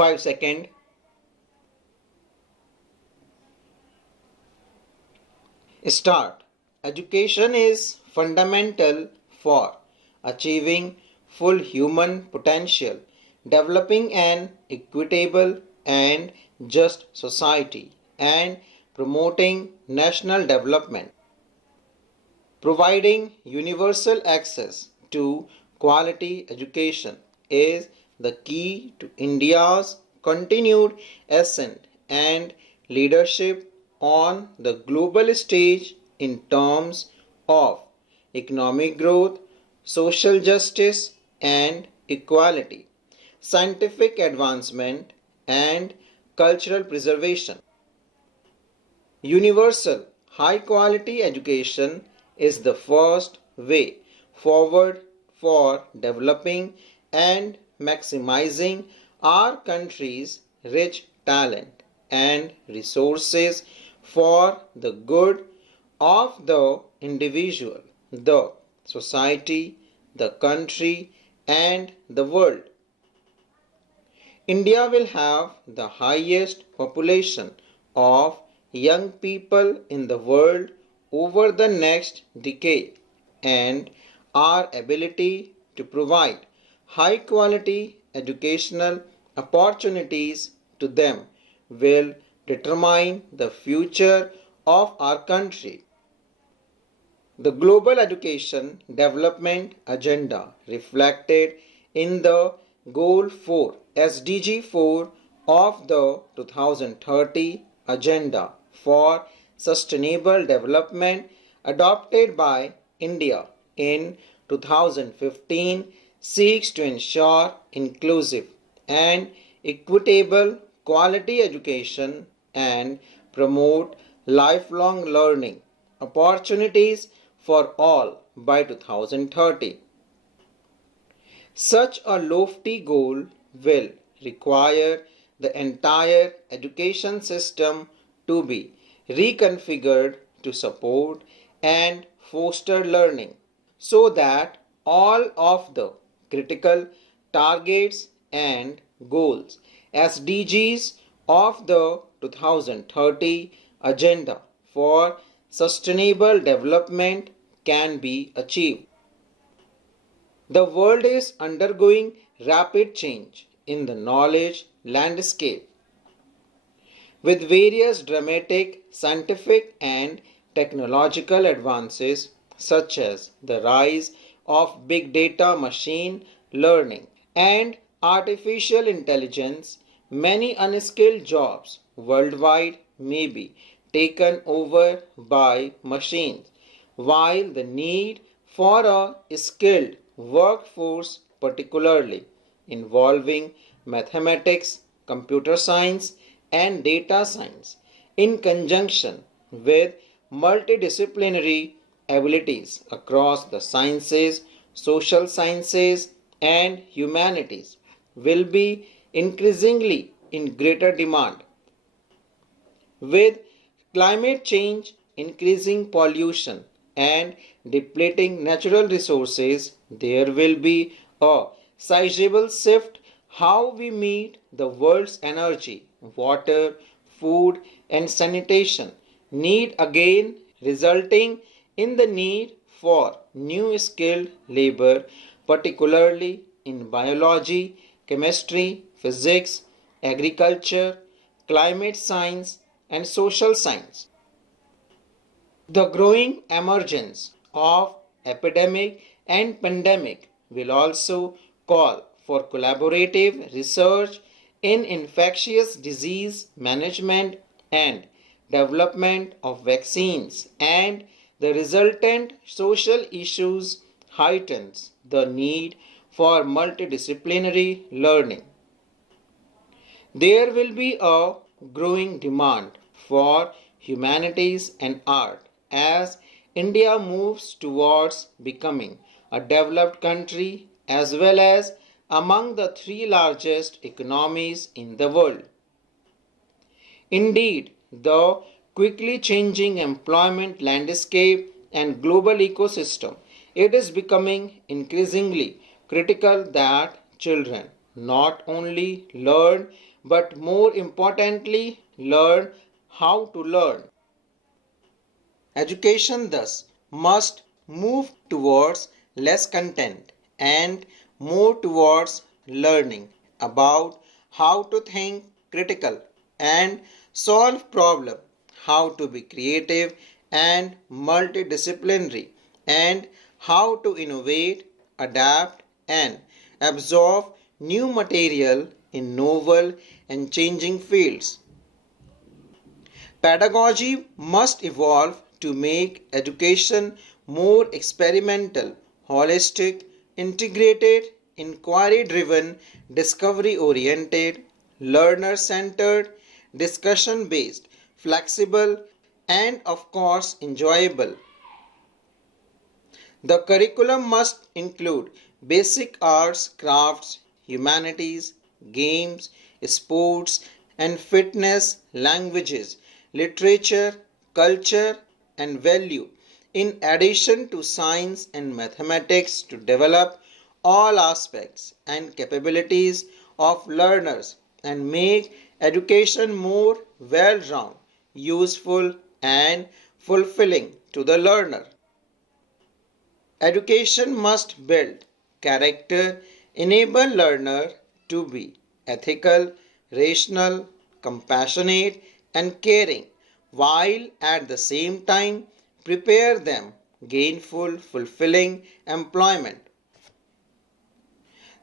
5 seconds. Start. Education is fundamental for achieving full human potential, developing an equitable and just society, and promoting national development. Providing universal access to quality education is the key to India's continued ascent and leadership on the global stage in terms of economic growth, social justice and equality, scientific advancement, and cultural preservation. Universal high quality education is the first way forward for developing and maximizing our country's rich talent and resources for the good of the individual, the society, the country, and the world. India will have the highest population of young people in the world over the next decade, and our ability to provide high quality educational opportunities to them will determine the future of our country. The Global Education Development Agenda reflected in the Goal 4 SDG 4 of the 2030 Agenda for Sustainable Development adopted by India in 2015 seeks to ensure inclusive and equitable quality education and promote lifelong learning opportunities for all by 2030. Such a lofty goal will require the entire education system to be reconfigured to support and foster learning so that all of the critical targets and goals SDGs of the 2030 Agenda for Sustainable Development can be achieved. The world is undergoing rapid change in the knowledge landscape, with various dramatic scientific and technological advances such as the rise of big data, machine learning, and artificial intelligence. Many unskilled jobs worldwide may be taken over by machines, while the need for a skilled workforce, particularly involving mathematics, computer science, and data science, in conjunction with multidisciplinary abilities across the sciences, social sciences, and humanities, will be increasingly in greater demand. With climate change, increasing pollution, and depleting natural resources, there will be a sizable shift how we meet the world's energy, water, food, and sanitation need again, resulting in the need for new skilled labor, particularly in biology, chemistry, physics, agriculture, climate science, and social science. The growing emergence of epidemic and pandemic will also call for collaborative research in infectious disease management and development of vaccines, and the resultant social issues heightens the need for multidisciplinary learning. There will be a growing demand for humanities and art as India moves towards becoming a developed country as well as among the three largest economies in the world. Indeed, the quickly changing employment landscape and global ecosystem, it is becoming increasingly critical that children not only learn but more importantly learn how to learn. Education thus must move towards less content and more towards learning about how to think critical and solve problem, how to be creative and multidisciplinary, and how to innovate, adapt and absorb new material in novel and changing fields. Pedagogy must evolve to make education more experimental, holistic, integrated, inquiry driven, discovery oriented, learner centered, discussion based, flexible, and of course enjoyable. The curriculum must include basic arts, crafts, humanities, games, sports and fitness, languages, literature, culture and value, in addition to science and mathematics to develop all aspects and capabilities of learners and make education more well-rounded, useful and fulfilling to the learner. Education must build character, enable learner to be ethical, rational, compassionate and caring, while at the same time prepare them gainful, fulfilling employment.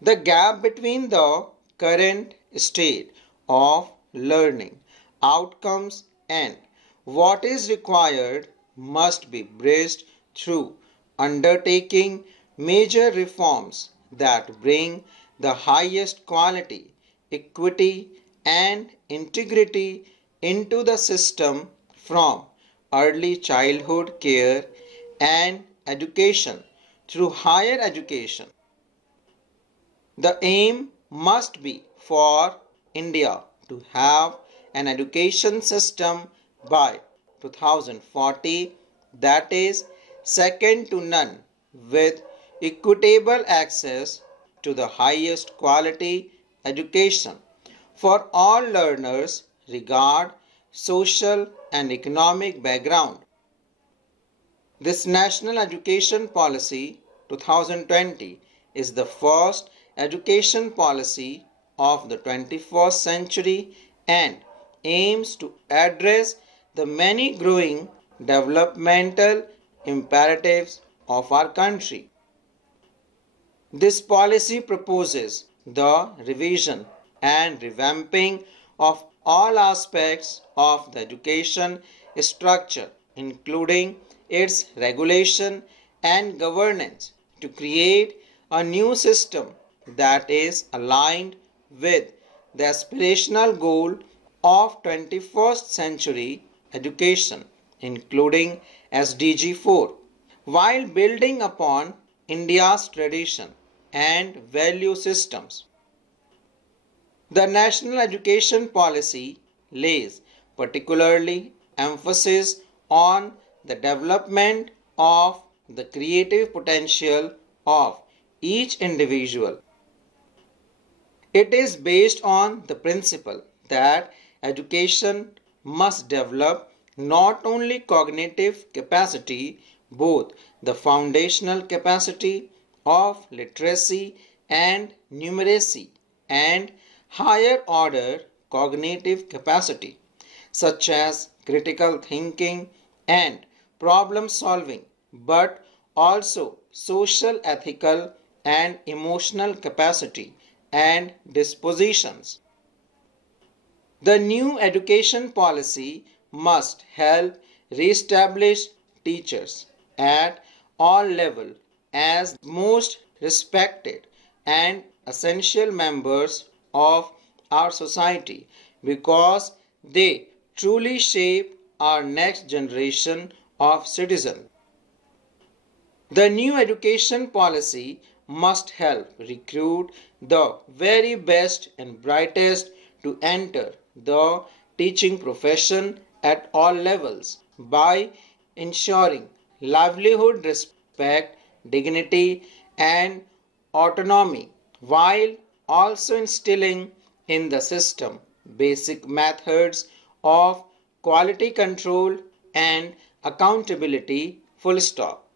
The gap between the current state of learning outcomes and what is required must be bridged through undertaking major reforms that bring the highest quality, equity, and integrity into the system from early childhood care and education through higher education. The aim must be for India to have an education system by 2040 that is second to none, with equitable access to the highest quality education for all learners regard social and economic background. This National Education Policy 2020 is the first education policy of the 21st century and aims to address the many growing developmental imperatives of our country. This policy proposes the revision and revamping of all aspects of the education structure, including its regulation and governance, to create a new system that is aligned with the aspirational goal of 21st century education, including SDG 4, while building upon India's tradition and value systems. The National Education Policy lays particularly emphasis on the development of the creative potential of each individual. It is based on the principle that education must develop not only cognitive capacity, both the foundational capacity of literacy and numeracy and higher order cognitive capacity such as critical thinking and problem solving, but also social, ethical, and emotional capacity and dispositions. The new education policy must help re-establish teachers at all levels as most respected and essential members of our society because they truly shape our next generation of citizens. The new education policy must help recruit the very best and brightest to enter the teaching profession at all levels by ensuring livelihood, respect, dignity, and autonomy while also instilling in the system basic methods of quality control and accountability, full stop.